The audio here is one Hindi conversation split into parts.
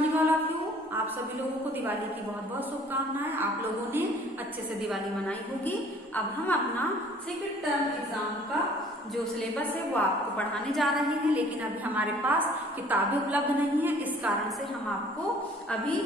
Morning all of you. आप सभी लोगों को दिवाली की बहुत बहुत शुभकामनाएं। आप लोगों ने अच्छे से दिवाली मनाई होगी। अब हम अपना सेकंड टर्म एग्जाम का जो सिलेबस है वो आपको पढ़ाने जा रहे हैं, लेकिन अभी हमारे पास किताबें उपलब्ध नहीं है। इस कारण से हम आपको अभी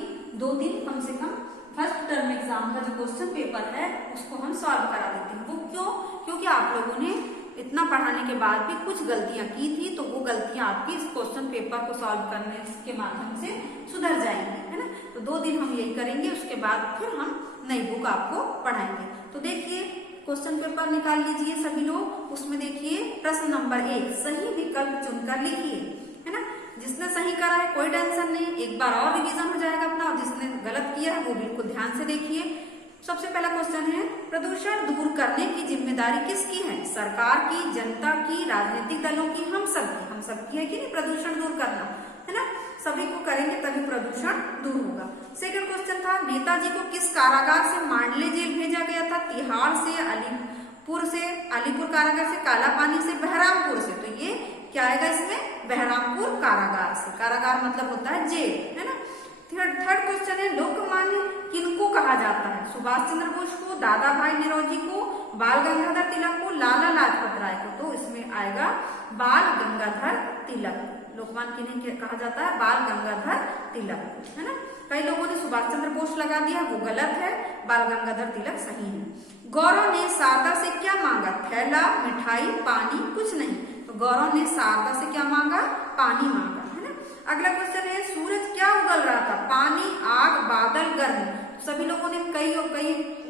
2 दिन कम से कम फर्स्ट टर्म एग्जाम का जो क्वेश्चन पेपर है उसको हम सॉल्व करा देते हैं। वो क्यों? क्योंकि आप लोगों ने इतना पढ़ाने के बाद भी कुछ गलतियां की थी, तो वो गलतियां आपकी इस क्वेश्चन पेपर को सॉल्व करने के माध्यम से सुधर जाएंगी, है ना। तो 2 दिन हम यही करेंगे, उसके बाद फिर हम नई बुक आपको पढ़ाएंगे। तो देखिए क्वेश्चन पेपर निकाल लीजिए सभी लोग। उसमें देखिए प्रश्न नंबर 1 सही विकल्प चुनकर लिखिए, है ना। जिसने सही करा है कोई टेंशन नहीं, एक बार और रिवीजन हो जाएगा अपना, और जिसने गलत किया है वो बिल्कुल ध्यान से देखिए। सबसे पहला क्वेश्चन है, प्रदूषण दूर करने की जिम्मेदारी किसकी है? सरकार की, जनता की, राजनीतिक दलों की, हम सबकी। हम सबकी है कि नहीं प्रदूषण दूर करना, है ना। सभी को करेंगे तभी प्रदूषण दूर होगा। सेकंड क्वेश्चन था, नेताजी को किस कारागार से मांडले जेल भेजा गया था? तिहाड़ से, अलीपुर से, अलीपुर कारागार से, कालापानी से, बहरामपुर से। तो ये क्या आएगा इसमें? बहरामपुर कारागार से। कारागार मतलब होता है जेल, है ना। थर्ड क्वेश्चन है, लोकमान्य किनको कहा जाता है? सुभाष चंद्र बोस को, दादा भाई नौरोजी को, बाल गंगाधर तिलक को, लाला लाजपत राय को। तो इसमें आएगा बाल गंगाधर तिलक। लोकमान्य किन्हें कहा जाता है? बाल गंगाधर तिलक, है ना। कई लोगों ने सुभाष चंद्र बोस लगा दिया, वो गलत है, बाल गंगाधर तिलक सही है। गौरव ने शारदा से क्या मांगा? थैला, मिठाई, पानी, कुछ नहीं। तो गौरव ने शारदा से क्या मांगा? पानी मांगा, है ना। अगला क्वेश्चन है, सूरज क्या उगल रहा था? पानी, आग, बादल, गर्मी। सभी लोगों ने कई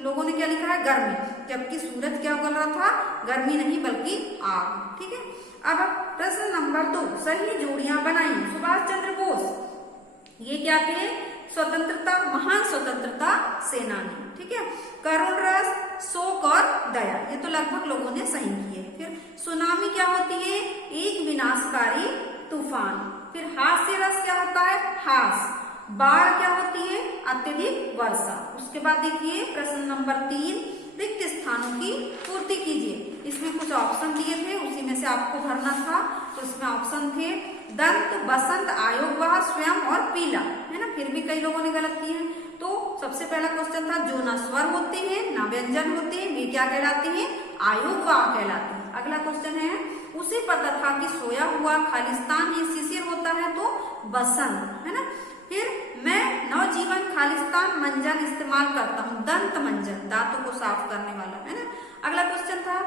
लोगों ने क्या लिखा है? गर्मी, जबकि सूरज क्या उगल रहा था? गर्मी नहीं बल्कि आग, ठीक है। अब प्रश्न नंबर 2 सही जोड़ियां बनाइए। सुभाष चंद्र बोस ये क्या थे? स्वतंत्रता, महान स्वतंत्रता सेनानी, ठीक है। करुण रस, शोक और दया, ये तो लगभग लोगों ने सही किए। फिर सुनामी क्या होती है? एक विनाशकारी तूफान। फिर हास्य रस क्या होता है? हास। बाढ़ क्या होती है? अत्यधिक वर्षा। उसके बाद देखिए प्रश्न नंबर 3 रिक्त स्थानों की पूर्ति कीजिए। इसमें कुछ ऑप्शन दिए थे, उसी में से आपको भरना था। तो इसमें ऑप्शन थे दंत, बसंत, आयोगवाह, स्वयं और पीला, है ना। फिर भी कई लोगों ने गलत किए हैं। तो सबसे पहला क्वेश्चन था, जो न स्वर होते हैं न व्यंजन होते हैं वे क्या कहलाते हैं? आयोगवाह कहलाते हैं। अगला क्वेश्चन है, उसे पता था कि सोया हुआ खालिस्तान ही शिशिर होता है, तो बसंत, है ना। फिर मैं नवजीवन खालिस्तान मंजन इस्तेमाल करता हूँ, दंत मंजन, दांतों को साफ करने वाला, है ना। अगला क्वेश्चन था,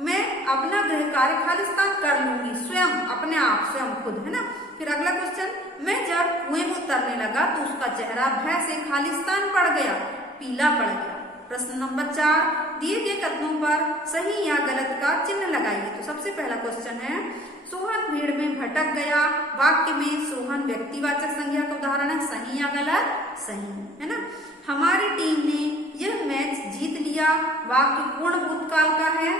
मैं अपना गृह कार्य खालिस्तान कर लूंगी, स्वयं, अपने आप, स्वयं खुद, है ना। फिर अगला क्वेश्चन, मैं जब कुएं में उतरने लगा तो उसका चेहरा भय से खालिस्तान पड़ गया, पीला पड़ गया। प्रश्न नंबर 4 दिए गए कथनों पर सही या गलत का चिन्ह लगाइए। तो सबसे पहला क्वेश्चन है, सोहन भीड़ में भटक गया, वाक्य में सोहन व्यक्तिवाचक संज्ञा का उदाहरण है, सही या गलत? सही, है ना। हमारी टीम ने यह मैच जीत लिया, वाक्य पूर्ण भूतकाल का है,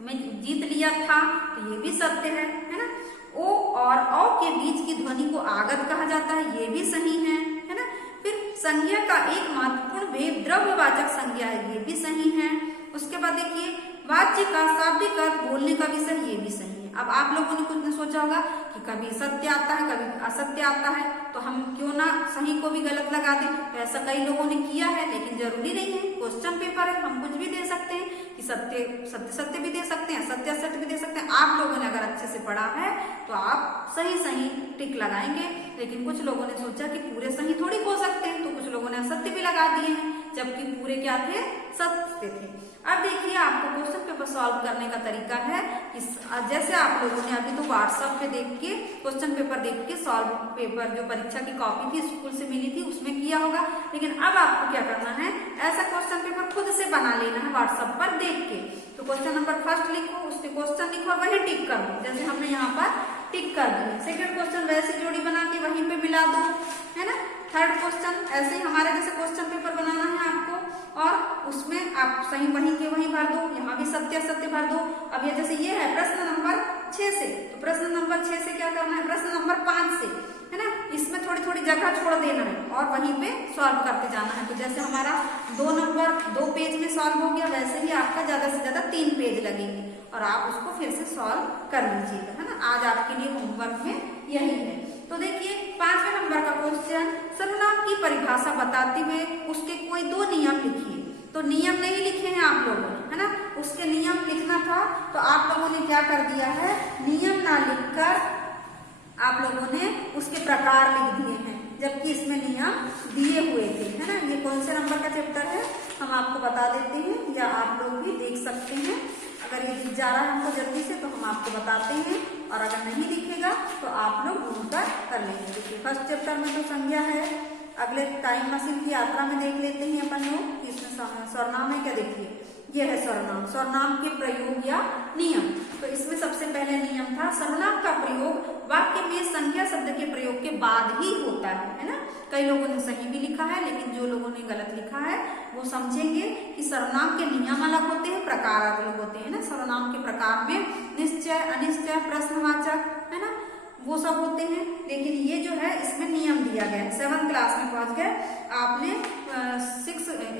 मैं जीत लिया था, तो ये भी सत्य है ना। ओ और औ के बीच की ध्वनि को आगत कहा जाता है, ये भी सही है ना। फिर संज्ञा का एक महत्वपूर्ण भेद द्रव्यवाचक संज्ञा है, ये भी सही है। उसके बाद देखिए वाच्य का शाब्दिक अर्थ बोलने का विषय, ये भी सही है। अब आप लोगों ने कुछ सोचा होगा कि कभी सत्य आता है कभी असत्य आता है, तो हम क्यों ना सही को भी गलत लगा दें। तो ऐसा कई लोगों ने किया है, लेकिन जरूरी नहीं है, क्वेश्चन पेपर है, हम कुछ भी दे सकते हैं कि सत्य सत्य सत्य भी दे सकते हैं, सत्य असत्य भी दे सकते हैं। आप लोगों ने अगर अच्छे से पढ़ा है तो आप सही सही टिक लगाएंगे, लेकिन कुछ लोगों ने सोचा कि पूरे सही थोड़ी हो सकते हैं, तो कुछ लोगों ने असत्य भी लगा दिए हैं, जबकि पूरे क्या थे? सत्य थे। अब देखिए आपको क्वेश्चन पेपर सॉल्व करने का तरीका है कि जैसे आप लोगों ने अभी तो व्हाट्सएप पे देख के क्वेश्चन पेपर देख के सॉल्व पेपर जो परीक्षा की कॉपी थी स्कूल से मिली थी उसमें किया होगा, लेकिन अब आपको क्या करना है, ऐसा क्वेश्चन पेपर खुद से बना लेना है व्हाट्सएप पर देख के। तो क्वेश्चन नंबर फर्स्ट लिखो, उसके क्वेश्चन लिखो और वही टिक कर दो, जैसे हमने यहाँ पर टिक कर दिया। सेकंड क्वेश्चन वैसे जोड़ी बना के वहीं पे मिला दो, है ना। थर्ड क्वेश्चन ऐसे ही हमारे जैसे क्वेश्चन पेपर बनाना है आपको, और उसमें आप सही वहीं के वहीं भर दो, यहाँ भी सत्य सत्य भर दो। अब ये जैसे ये है प्रश्न नंबर 6 से, तो प्रश्न नंबर 6 से क्या करना है? प्रश्न नंबर 5 से, है ना, इसमें थोड़ी थोड़ी जगह छोड़ देना है और वहीं पे सॉल्व करते जाना है। तो जैसे हमारा 2 पेज में सॉल्व हो गया, वैसे ही आपका ज्यादा से ज्यादा 3 पेज लगेंगे और आप उसको फिर से सॉल्व कर लीजिएगा, है ना। आज आपके लिए होमवर्क में यही है। तो देखिए 5वें नंबर का क्वेश्चन, सर्वनाम की परिभाषा बताते हुए उसके कोई 2 नियम लिखिए। तो नियम नहीं लिखे हैं आप लोगों ने, है ना, उसके नियम लिखना था तो आप लोगों ने क्या कर दिया है, नियम ना लिखकर आप लोगों ने उसके प्रकार लिख दिए हैं, जबकि इसमें नियम दिए हुए थे, है ना। ये कौन से नंबर का चैप्टर है हम आपको बता देते हैं, या आप लोग भी देख सकते हैं। अगर ये दिख जा रहा है हमको जल्दी से तो हम आपको बताते हैं, और अगर नहीं दिखेगा तो आप लोग ढूंढकर कर लेंगे। देखिए फर्स्ट चैप्टर में तो संज्ञा है, अगले टाइम मशीन की यात्रा में देख लेते हैं अपन लोग कि इसमें सर्वनाम है क्या। देखिए ये है सर्वनाम, सर्वनाम के प्रयोग या नियम। तो इसमें सबसे पहले नियम था, सर्वनाम का प्रयोग वाक्य में संज्ञा शब्द के प्रयोग के बाद ही होता है ना। कई लोगों ने सही भी लिखा है, लेकिन जो लोगों ने गलत लिखा है वो समझेंगे कि सर्वनाम के नियम अलग होते हैं, प्रकार अलग होते हैं ना। सर्वनाम के प्रकार में निश्चय, अनिश्चय, प्रश्नवाचक, है ना, वो सब होते हैं। लेकिन ये जो है इसमें नियम दिया गया है। 7th क्लास में पहुंच गए आपने,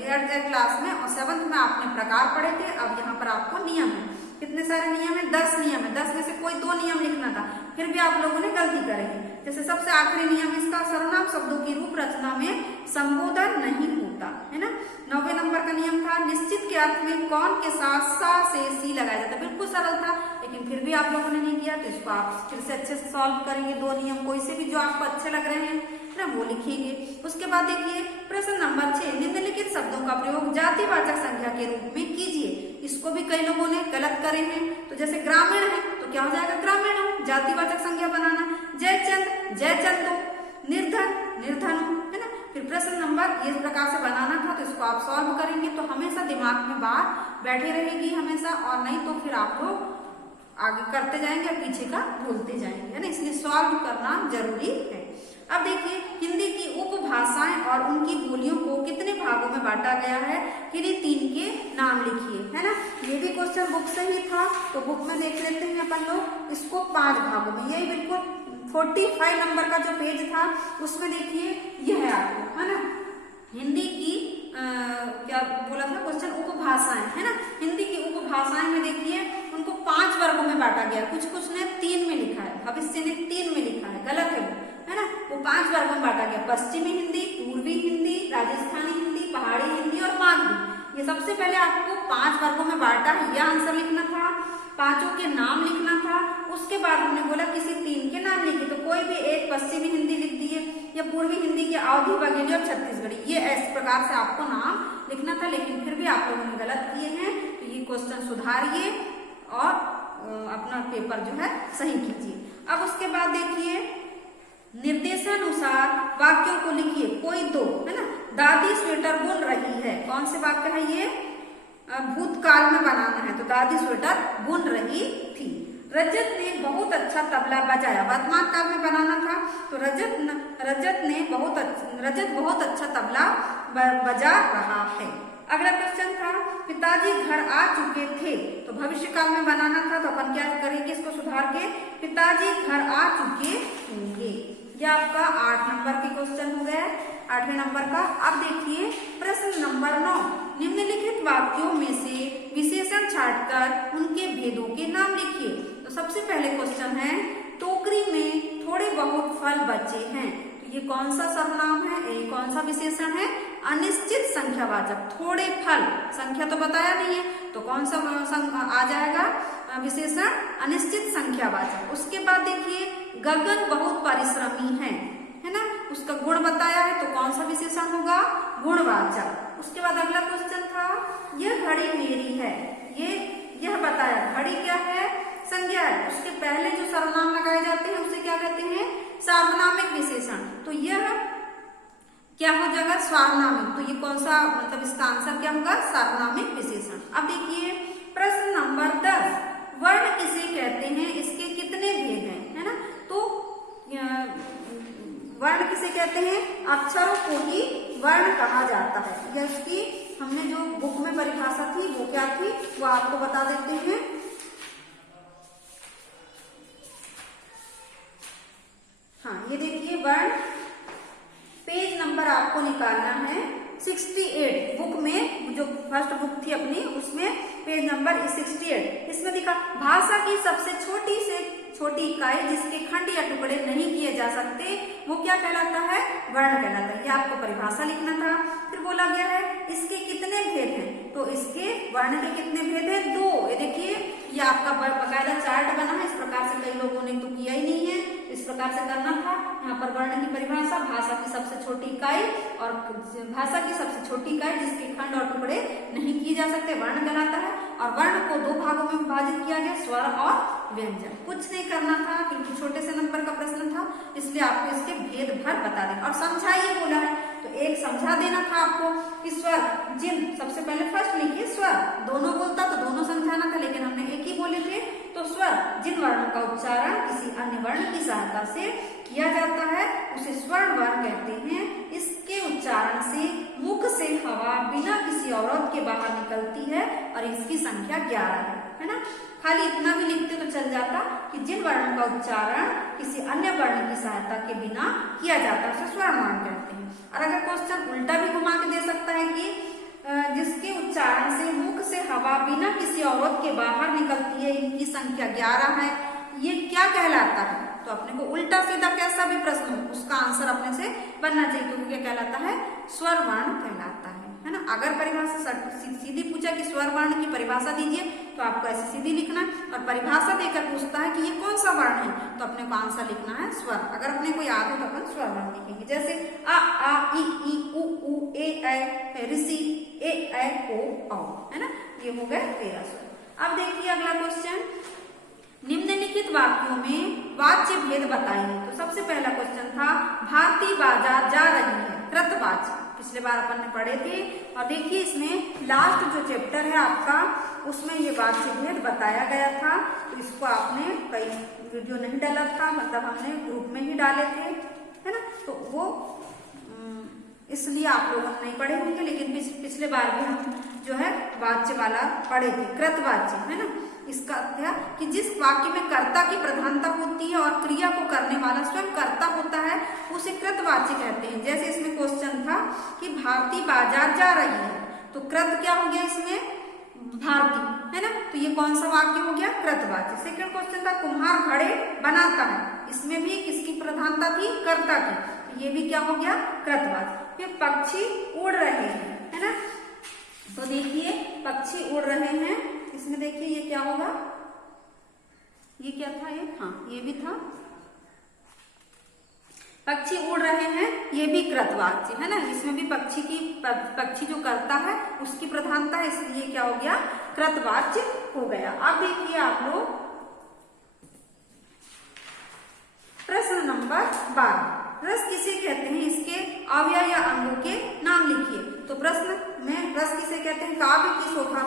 8th क्लास में और 7th में आपने प्रकार पढ़े थे। अब यहाँ पर आपको नियम है। कितने सारे नियम है, 10 नियम है। 10 में से कोई 2 नियम लिखना था, फिर भी आप लोगों ने गलती करेंगे। जैसे सबसे आखिरी नियम इसका, सर्वनाम शब्दों की रूप रचना में संबोधन नहीं होता, है ना। 9वें नंबर का नियम था, निश्चित के अर्थ में कौन के साथ सा से सी लगाया जाता है। बिल्कुल सरल था, लेकिन फिर भी आप लोगों ने नहीं किया, तो इसको आप फिर से अच्छे से सॉल्व करेंगे। 2 नियम कोई से भी जो आपको अच्छे लग रहे हैं ना वो लिखेंगे। उसके बाद देखिए प्रश्न नंबर 6, निम्नलिखित शब्दों का प्रयोग जातिवाचक संख्या के रूप में कीजिए। इसको भी कई लोगों ने गलत करे हैं। तो जैसे ग्रामीण है तो क्या हो जाएगा, ग्रामीण, जातिवाचक संख्या बनाना। जयचंद, जयचंदो, निर्धन, निर्धनो, है ना। फिर प्रश्न नंबर इस प्रकार से बनाना था, तो इसको आप सॉल्व करेंगे तो हमेशा दिमाग में बात बैठी रहेगी हमेशा, और नहीं तो फिर आप लोग आगे करते जाएंगे और पीछे का भूलते जाएंगे, है ना। इसलिए सॉल्व करना जरूरी है। अब देखिए हिंदी की उपभाषाएं और उनकी बोलियों को कितने भागों में बांटा गया है, किन्हीं 3 के नाम लिखिए, है ना। ये भी क्वेश्चन बुक से ही था, तो बुक में देख लेते हैं अपन लोग इसको 5 भागों में। यही बिल्कुल 45 नंबर का जो पेज था उसमें देखिए यह है आपको, है ना। हिंदी की क्या बोला था क्वेश्चन, उपभाषाएं, है ना। हिंदी की उपभाषाएं में देखिए उनको 5 वर्गों में बांटा गया। कुछ कुछ ने 3 में लिखा है, भविष्य ने 3 में लिखा है, गलत है वो, है ना। वो 5 वर्गों में बांटा गया, पश्चिमी हिंदी, पूर्वी हिंदी, राजस्थानी हिंदी, पहाड़ी हिंदी और मागधी। ये सबसे पहले आपको 5 वर्गों में बांटा है, यह आंसर लिखना था, 5 के नाम लिखना था। उसके बाद हमने बोला किसी 3 के नाम लिखे, तो कोई भी एक पश्चिमी हिंदी लिख दिए, या पूर्वी हिंदी की अवधी, बघेली और छत्तीसगढ़ी, ये इस प्रकार से आपको नाम लिखना था। लेकिन फिर भी आप लोगों ने गलत किए हैं, तो ये क्वेश्चन सुधारिए और अपना पेपर जो है सही कीजिए। अब उसके बाद देखिए निर्देशानुसार वाक्यों को लिखिए, कोई 2, है ना। दादी स्वेटर बुन रही है, कौन से वाक्य है ये, भूतकाल में बनाना है, तो दादी स्वेटर बुन रही थी। रजत ने बहुत अच्छा तबला बजाया, वर्तमान काल में बनाना था, तो रजत बहुत अच्छा तबला बजा रहा है। अगला क्वेश्चन था पिताजी घर आ चुके थे, तो भविष्य काल में बनाना था, तो अपन क्या करेंगे इसको सुधार के, पिताजी घर आ चुके होंगे। यह आपका 8 नंबर के क्वेश्चन हो गया, 8वें नंबर का। अब देखिए प्रश्न नंबर 9, निम्नलिखित वाक्यों में से विशेषण छांटकर उनके भेदों के नाम लिखिए। तो सबसे पहले क्वेश्चन है, टोकरी में थोड़े बहुत फल बचे हैं, तो ये कौन सा सर्वनाम है, ये कौन सा विशेषण है, अनिश्चित संख्यावाचक। थोड़े फल, संख्या तो बताया नहीं है, तो कौन सा आ जाएगा विशेषण, अनिश्चित संख्यावाचक। उसके बाद देखिए गगन बहुत परिश्रमी है ना, उसका गुण बताया है, तो कौन सा विशेषण होगा, गुणवाचक। उसके बाद अगला क्वेश्चन था, यह घड़ी मेरी है, यह बताया, घड़ी क्या है, संज्ञा है। उसके पहले जो सर्वनाम लगाए जाते हैं उसे क्या कहते हैं, सार्वनामिक विशेषण। तो यह क्या हो जाएगा, सार्वनामिक। तो ये कौन सा, मतलब इसका आंसर क्या होगा, सार्वनामिक विशेषण। अब देखिए प्रश्न नंबर 10, वर्ण किसे कहते हैं, इसके कितने भेद हैं, है ना। तो वर्ण किसे कहते हैं, अक्षरों को ही वर्ण कहा जाता है। यह उसकी हमने जो बुक में परिभाषा थी वो क्या थी, वो आपको बता देते हैं। हाँ ये देखिए वर्ण, पेज नंबर आपको निकालना है 68 बुक में, जो फर्स्ट बुक थी अपनी उसमें पेज नंबर 68। इसमें दिखा भाषा की सबसे छोटी छोटी इकाई जिसके खंड या टुकड़े नहीं किए जा सकते वो क्या कहलाता है? वर्ण कहलाता है। ये आपको परिभाषा लिखना था। फिर बोला गया है इसके कितने भेद हैं, तो इसके वर्ण के कितने भेद हैं? 2। ये देखिए ये आपका बकायदा चार्ट बना है, इस प्रकार से कई लोगों ने तो किया ही नहीं है, इस प्रकार से करना था। यहाँ पर वर्ण की परिभाषा, भाषा की सबसे छोटी इकाई और भाषा की सबसे छोटी इकाई जिसके खंड और टुकड़े नहीं किए जा सकते वर्ण कहलाता है। और वर्ण को 2 भागों में विभाजित किया गया, स्वर और व्यंजन। कुछ नहीं करना था, बिल्कुल छोटे से नंबर का प्रश्न था, इसलिए आपको इसके भेद भर बता दें और समझाइए बोला है तो एक समझा देना था आपको कि स्वर जिन, सबसे पहले फर्स्ट लिखिए स्वर, दोनों बोलता तो दोनों समझाना था लेकिन हमने एक ही बोले थे। तो स्वर जिन वर्णों का उच्चारण किसी अन्य वर्ण की सहायता से किया जाता है उसे स्वर्ण वर्ण कहते हैं। इसके उच्चारण से मुख से हवा बिना किसी अवरोध के बाहर निकलती है और इसकी संख्या 11 है ना। खाली इतना भी लिखते तो चल जाता कि जिन वर्णों का उच्चारण किसी अन्य वर्ण की सहायता के बिना किया जाता है उसे स्वर्ण वर्ण कहते हैं। और अगर क्वेश्चन उल्टा भी घुमा के दे सकता है कि जिसके उच्चारण से मुख से हवा बिना किसी अवरोध के बाहर निकलती है, इनकी संख्या 11 है, ये क्या कहलाता है? तो अपने को उल्टा सीधा कैसा भी प्रश्न हो उसका आंसर अपने से बनना चाहिए, तो क्या कहलाता है? स्वर वर्ण कहलाता है ना। अगर परिभाषा सीधी पूछा कि स्वर वर्ण की परिभाषा दीजिए तो आपको ऐसे सीधी लिखना है, और परिभाषा देकर पूछता है कि ये कौन सा वर्ण है तो अपने को आंसर लिखना है स्वर। अगर अपने को याद हो तो अपन स्वर वर्ण लिखेंगे, जैसे आ ई उ ए ऐ ऋषि ए ऐ ओ औ, है ना। ये हो गए 13 स्वर। अब देखिए अगला क्वेश्चन, निम्नलिखित वाक्यों में वाच्य भेद बताइए। तो सबसे पहला क्वेश्चन था भारती बाजार जा रही है, कृतवाच्य, पिछले बार अपन ने पढ़े थे। और देखिए इसमें लास्ट जो चैप्टर है आपका उसमें ये वाच्य भेद बताया गया था, तो इसको आपने कई वीडियो नहीं डाला था, मतलब हमने ग्रुप में ही डाले थे, है ना। तो वो इसलिए आप लोगों ने नहीं पढ़े होंगे, लेकिन पिछले बार भी हम जो है वाच्य वाला पढ़े थे, कृतवाच्य, है ना। इसका क्या कि जिस वाक्य में कर्ता की प्रधानता होती है और क्रिया को करने वाला स्वयं कर्ता होता है उसे कृतवाच्य कहते हैं। जैसे इसमें क्वेश्चन था कि भारती बाजार जा रही है, तो कृत क्या हो गया इसमें? भारती, है ना। तो ये कौन सा वाक्य हो गया? कृतवाच्य। सेकंड क्वेश्चन था कुम्हार घड़े बनाता है, इसमें भी किसकी प्रधानता थी? कर्ता की, तो ये भी क्या हो गया? कृतवाच्य। फिर पक्षी उड़ रहे हैं, है ना। तो देखिए पक्षी उड़ रहे हैं, इसमें देखिए ये क्या होगा? ये क्या था? ये हाँ ये भी था, पक्षी उड़ रहे हैं, ये भी कृतवाच्य है ना। इसमें भी पक्षी जो करता है उसकी प्रधानता है, इसलिए क्या हो गया? कृतवाच्य हो गया। अब देखिए आप लोग प्रश्न नंबर 12, रस किसे कहते हैं? इसके अवयव या अंगों के नाम लिखिए। तो प्रश्न में रस किसे कहते हैं? काव्य की शोभा,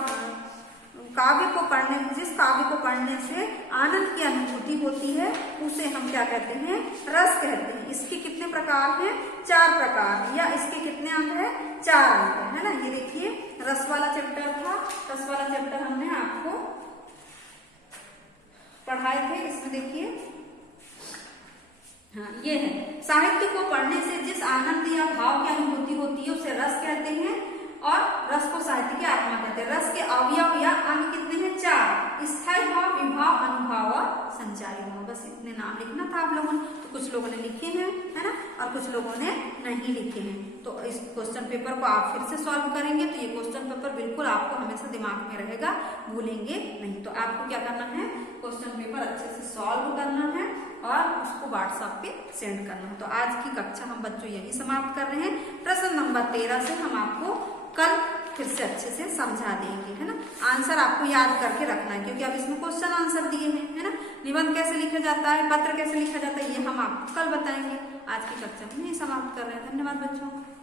काव्य को पढ़ने, जिस काव्य को पढ़ने से आनंद की अनुभूति होती है उसे हम क्या कहते हैं? रस कहते हैं। इसके कितने प्रकार हैं? 4 प्रकार, या इसके कितने अंग हैं? 4 अंग है ना। ये देखिए रस वाला चैप्टर था, रस वाला चैप्टर हमने आपको पढ़ाए थे। इसमें देखिए हाँ ये है, साहित्य को पढ़ने से जिस आनंद या भाव की अनुभूति होती है उसे रस कहते हैं, और रस को साहित्य की आत्मा कहते हैं। रस के अवयव या अंग कितने हैं? 4, स्थायी भाव, विभाव, अनुभाव और संचारी भाव। बस इतने नाम लिखना था आप लोगों ने, तो कुछ लोगों ने लिखे हैं, है ना, और कुछ लोगों ने नहीं लिखे हैं। तो इस क्वेश्चन पेपर को आप फिर से सॉल्व करेंगे तो ये क्वेश्चन पेपर बिल्कुल आपको हमेशा दिमाग में रहेगा, भूलेंगे नहीं। तो आपको क्या करना है? क्वेश्चन पेपर अच्छे से सॉल्व करना है और उसको व्हाट्सएप पे सेंड करना है। तो आज की कक्षा हम बच्चों यही समाप्त कर रहे हैं। प्रश्न नंबर 13 से हम आपको कल फिर से अच्छे से समझा देंगे, है ना। आंसर आपको याद करके रखना है क्योंकि अब इसमें क्वेश्चन आंसर दिए हैं, है ना। निबंध कैसे लिखा जाता है, पत्र कैसे लिखा जाता है, ये हम आपको कल बताएंगे। आज की कक्षा में यही समाप्त कर रहे हैं। धन्यवाद बच्चों।